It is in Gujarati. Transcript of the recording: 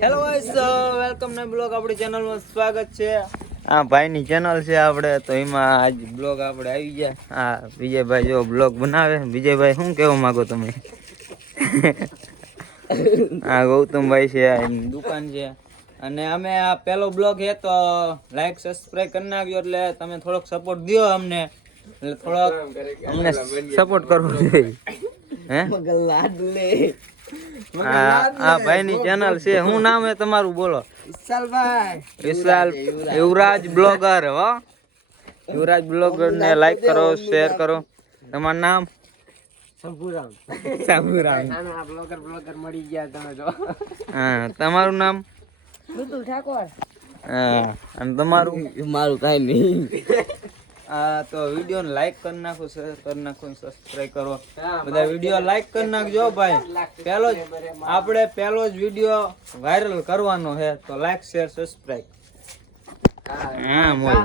હેલો ગાઈસ, વેલકમ ને બ્લોગ આપણી ચેનલમાં સ્વાગત છે. આ ભાઈની ચેનલ છે આપણે તો એમાં આજ બ્લોગ આપણે આવી ગયા. હા, વિજયભાઈ જો બ્લોગ બનાવે. વિજયભાઈ શું કહેવા માંગો તમે? હા, ગૌતમભાઈ છે, એની દુકાન છે. અને અમે આ પહેલો બ્લોગ છે તો લાઈક સબસ્ક્રાઇબ કરી નાખજો, એટલે તમે થોડોક સપોર્ટ દો અમને, એટલે થોડોક અમને સપોર્ટ કરવો જોઈએ. હે આ ભાઈ ની ચેનલ છે. શું નામ હે તમારું? બોલો. વિશાલ યુવરાજ બ્લોગર. હો, યુવરાજ બ્લોગર ને લાઈક કરો, શેર કરો. તમારું નામ? સાબુરામ. બ્લોગર મળી ગયા તમે તો. હા, તમારું નામ? મિતુલ ઠાકોર. હા, અને તમારું? મારું કઈ નહીં. હા, તો વિડીયો ને લાઈક કરી નાખો, શેર કરી નાખો, સબસ્ક્રાઇબ કરો. બધા વિડીયો લાઈક કરી નાખજો ભાઈ. આપણે પહેલો જ વિડીયો વાયરલ કરવાનો છે, તો લાઈક શેર સબસ્ક્રાઇબ. હા મોય.